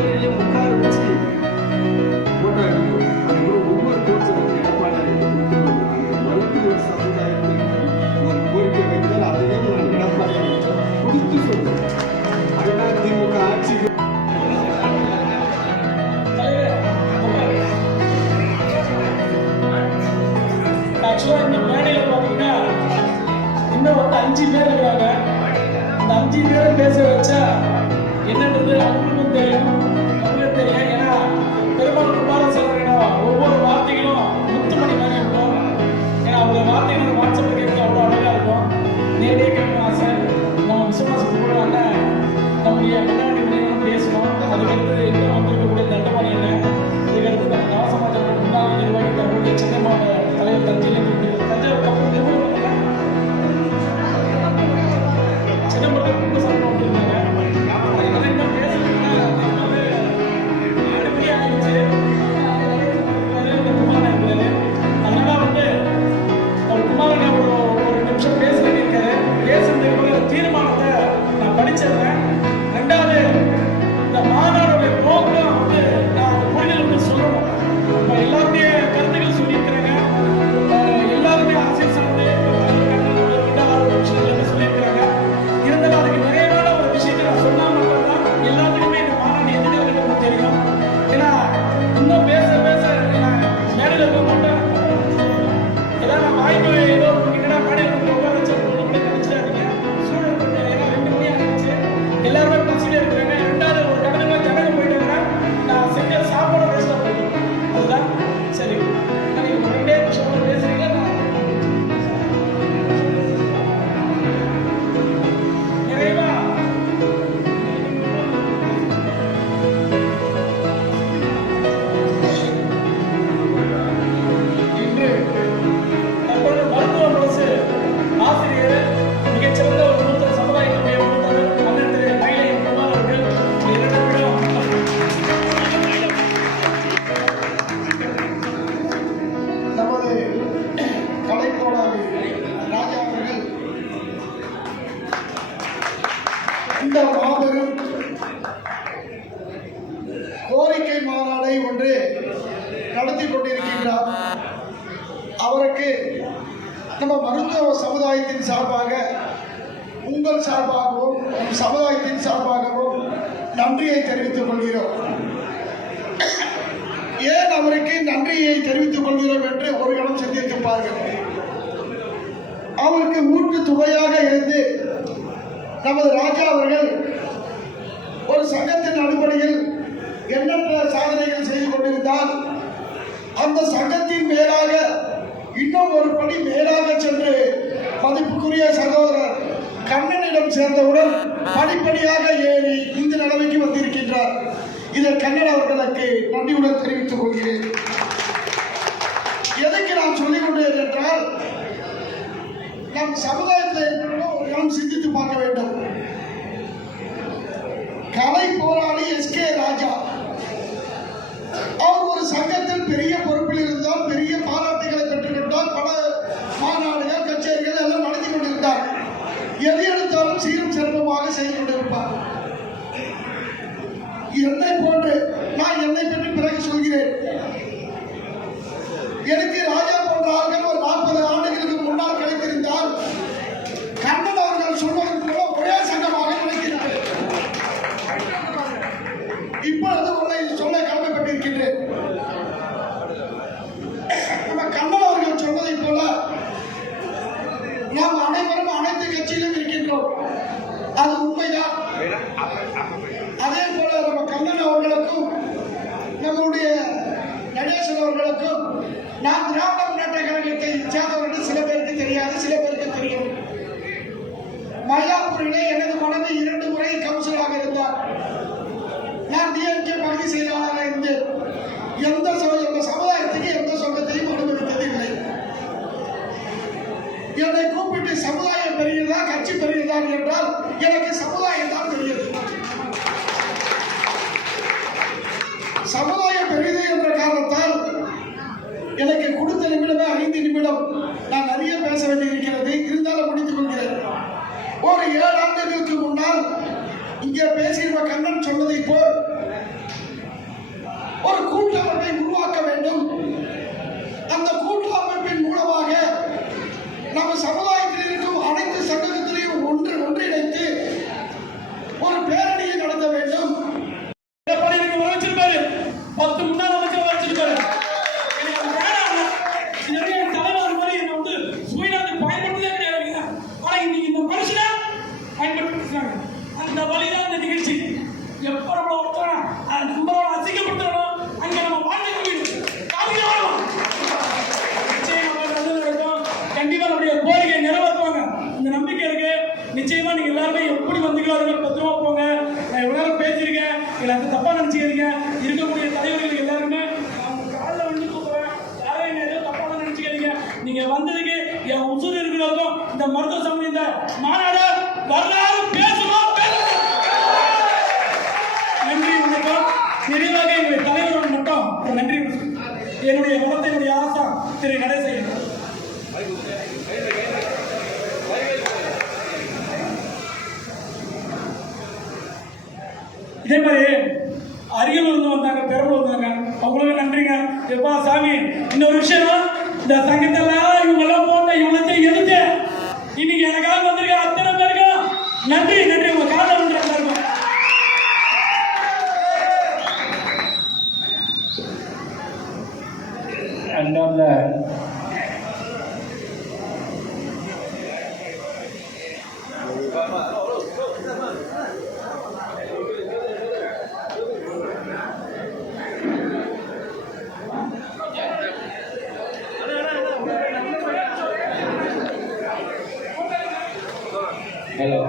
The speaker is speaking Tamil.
எல்லாரையும் உட்கார வச்சு போட்டோ எடுக்கணும். அதுக்கப்புறம் ஒவ்வொரு கோச்சரும் எடப்பாடி மருத்துவ சமுதாயத்திற்கு ஒரு கோரிக்கை வைத்தால் அதையும் நான் எடப்பாடி கொடுத்து சொல்றேன். அண்ணா திமுக ஆட்சிக்கு ஆக்சுவலாக இந்த மேடையில் பார்த்தீங்கன்னா இன்னும் வந்து 5 பேர் இருக்கிறாங்க. இந்த 5 பேரும் பேச வச்சா என்னன்றது அவங்களுக்கும் தெரியும், அவங்களுக்கும் தெரியும். ஏன்னா பெருமாள் குமார சொல்றேன், ஒவ்வொரு வார்த்தைகளும் முத்துமணி மாதிரி இருக்கும். ஏன்னா அவங்க வார்த்தைகள் வாட்ஸ்அப்பில் கேட்க அவ்வளோ அழகாக இருக்கும். நேரடியாக கேட்கணும் ஆசை. நம்ம விசுவாசத்துக்கு கூட அண்ணன் நம்முடைய முன்னாடி பேசணும். அதுக்கடுத்து இன்னும் வந்திருக்கக்கூடிய தண்டவாணி என்ன, இதுக்கடுத்து நம்ம நவசமாஜம் முன்னாள் நிர்வாகி தன்னுடைய சென்னை மாவட்ட தலைவர் தஞ்சையிலிருந்து தஞ்சாவூர் கப்பல் நிறுவனம் சிதம்பரத்தில் குடும்ப சங்கம் வந்துருந்தாங்க. அதனால இன்னும் பேசுறதுன்னா அடுப்படியாக ஆயிடுச்சு. குமாரன் இருக்கிறாரு. அதனால வந்து அவர் குமாரன் ஒரு நிமிஷம் பேச வேண்டியிருக்காரு. பேசுறதுக்கு தீர்மானத்தை நான் படிச்சிருந்தேன். 2வது இந்த மாநாடுடைய நோக்கம் வந்து நான் புரிதல் வந்து சொல்லணும். எல்லாருடைய கருத்துக்கள் சொல்லியிருக்கிறாங்க. எல்லாருமே அரசியல் சார்ந்து சொல்லியிருக்கிறாங்க. இருந்தாலும் அதுக்கு நிறைவான ஒரு விஷயத்தை நான் சொன்னா மட்டும்தான் எல்லாத்துக்குமே இந்த மாநாடு எதிர்காலம் தெரியும். ஏன்னா இன்னும் பேச பேச மேடையில் இருக்க மாட்டேன். ஏதாவது நான் வாய்ப்பு ஏதோ கிட்டா மேடையில் உட்கார வச்சு நினைச்சிடாதீங்க. சூழல் கொஞ்சம் ஏன்னா 2 மணி ஆகிடுச்சு. எல்லாருமே பசியில் இருக்கிறாங்க. 2வது ஒரு கடமை ஜனகம் போயிட்டாங்கன்னா நான் செஞ்ச சாப்பாடு வேஸ்டாக போயிடும். அதுதான் சரி. நீங்கள் 2 நிமிஷம் பேசுறீங்க. நிறைவா இன்று தற்போது மருத்துவ முரசு ஆசிரியர் மிகச்சிறந்த ஒரு மூத்த சமுதாயத்தினுடைய மூத்தவர் அண்ணன் திரு மயிலை குமார் அவர்கள் 2 நிமிடம் நமது கலைக்கோடாவி ராஜா அவர்கள் இந்த மாபெரும் கோரிக்கை மாநாடை ஒன்று நடத்தி கொண்டிருக்கின்றார். அவருக்கு நம்ம மருத்துவ சமுதாயத்தின் சார்பாக, உங்கள் சார்பாகவும் நம் சமுதாயத்தின் சார்பாகவும் நன்றியை தெரிவித்துக் கொள்கிறோம். ஏன் அவருக்கு நன்றியை தெரிவித்துக் கொள்கிறோம் என்று ஒரு கணம் சிந்தித்து பாருங்கள். அவருக்கு ஊற்று துணையாக இருந்து நமது ராஜா அவர்கள் ஒரு சங்கத்தின் அடிப்படையில் எண்ணற்ற சாதனைகள் செய்து கொண்டிருந்தால், அந்த சங்கத்தின் மேலாக இன்னும் ஒரு படி மேலாக சென்று மதிப்புக்குரிய சகோதரர் கண்ணனிடம் சேர்ந்தவுடன் படிப்படியாக ஏறி இந்த நிலைமைக்கு வந்திருக்கின்றார். இதை கண்ணன் அவர்களுக்கு நன்றியுடன் தெரிவித்துக் கொள்கிறேன். எதற்கு நான் சொல்லிக் கொண்டேன் என்றால், நம் சமுதாயத்தில் நாம் சிந்தித்து பார்க்க வேண்டும். கலை போராளி எஸ்.கே. ராஜா அவர் ஒரு சங்கத்தில் பெரிய பொறுப்பில் இருந்தால், பெரிய பாராட்டுகளை பெற்றுக்கொண்டால், பல மாநாடுகள் கச்சேரிகள் எல்லாம் நடத்தி கொண்டிருந்தார். எது எடுத்தாலும் சீரும் சிறப்புமாக செய்து கொண்டிருப்பார். என்னை போன்று நான் என்னை பற்றி பிறகு சொல்கிறேன். எனக்கு ராஜா போன்ற ஆள்கள் ஒரு 40 ஆண்டுகளுக்கு முன்னால் கிடைத்திருந்தால் கண்ணன் அவர்கள் சொல்வது போல ஒரே சங்கமாக நினைக்கிறார்கள். இப்பொழுது உன்னை சொல்ல கடமைப்பட்டிருக்கின்றேன். நம்ம கண்ணன் அவர்கள் சொன்னதை போல நாம் அனைவரும் அனைத்து கட்சியிலும் இருக்கின்றோம். அது உண்மைதான். அதே போல நம்ம கண்ணன் அவர்களுக்கும் நம்முடைய நடேசன் அவர்களுக்கும் நான் திராவிட முன்னேற்ற கழகத்தை சேர்ந்தவர் என்று சில பேருக்கு தெரியாது, சில பேருக்கு தெரியும். மயிலாப்பூரிலே எனது மனைவி 2 முறை கவுன்சிலராக இருந்தார். நான் டிஎம்கே பகுதி செயலாளராக இருந்தேன். எந்த சமுதாயத்துக்கு எந்த சொந்தத்தையும் அனுமதித்ததில்லை. என்னை கூப்பிட்டு சமுதாயம் பெரியதா கட்சி பெரியதா என்றால் எனக்கு சமுதாயம் தான் தெரியுது. சமுதாயம் பெரியது என்ற காரணத்தால் எனக்கு கொடுத்த நிமிடமே 5 நிமிடம். நான் நிறைய பேச வேண்டியிருக்கிறது, இருந்தாலும் முடித்துக் கொள்கிறேன். ஒரு 7 ஆண்டுகளுக்கு முன்னால் இங்கே பேசியிருந்த கண்ணன் சொன்னதை போல் நம்பரை அசிங்கப்படுத்தணும் அங்க நம்ம வாழ்க்கை காமிக்க வேணும். நிச்சயமா நல்லது நடக்கும். கண்டிப்பா நம்முடைய கோரிக்கையை நிறைவேற்றுவாங்க. இந்த நம்பிக்கை இருக்கு. நிச்சயமா நீங்க எல்லாருமே எப்படி வந்தீங்களோ அது மாதிரி பத்திரமா போங்க. நான் இவ்வளவு நேரம் பேசியிருக்கேன், எல்லாத்தையும் தப்பா நினைச்சுக்கிறீங்க. இருக்கக்கூடிய தலைவர்கள் எல்லாருமே அவங்க காலில் வந்து கூப்பிடுறேன், யாரையும் எதுவும் தப்பா நினைச்சுக்கிறீங்க. நீங்க வந்ததுக்கு என் உசுறு இருக்கிறதுக்கும் இந்த மருத்துவ சமூக இந்த மாநாடு வரலாறு பேசுமா நன்றி வணக்கம். நிறைவாக எங்களுடைய தலைவரோட மட்டும் ஒரு நன்றி. என்னுடைய வளத்தை என்னுடைய ஆசா திரு நடேசையன். இதே மாதிரி அரியலூர்ந்து வந்தாங்க, பெரம்பலூர் வந்தாங்க, அவங்களுக்கு நன்றிங்க. எப்பா சாமி, இன்னொரு விஷயம், இந்த சங்கத்தெல்லாம் இவங்கெல்லாம் போட்ட இவங்கத்தையும் எதிர்த்து இன்னைக்கு எனக்காக வந்திருக்க அத்தனை பேருக்கும் நன்றி நன்றி. உங்க காலம் வந்து இருக்கும். அண்ணாமல ஹலோ